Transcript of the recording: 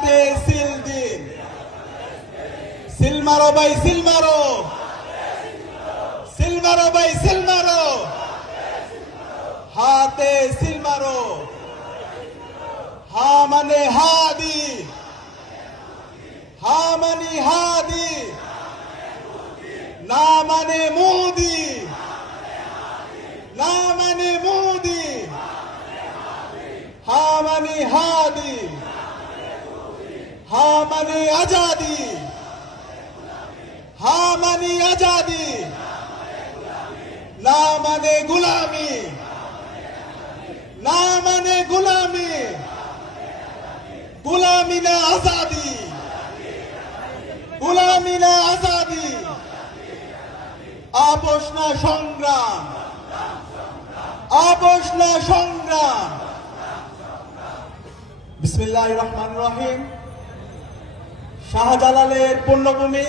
হাতে সিল দিন। সিল মারো ভাই, সিল মারো, সিল মারো ভাই, সিল মারো, হাতে সিল মারো। হা মানে হাদি, হা মানে হাদি, না মানে মোদি, না মানে মোদি, হা মানে হাদি, হা মানে আজাদি, হা মানে আজাদি, না মানে গুলামি, না মানে গুলামি, গুলামি না আজাদি, গুলামি না আজাদি, আপোষ না সংগ্রাম, আপোষ না সংগ্রাম। বিসমিল্লাহির রহমানির রহিম। শাহজালালের পুণ্যভূমি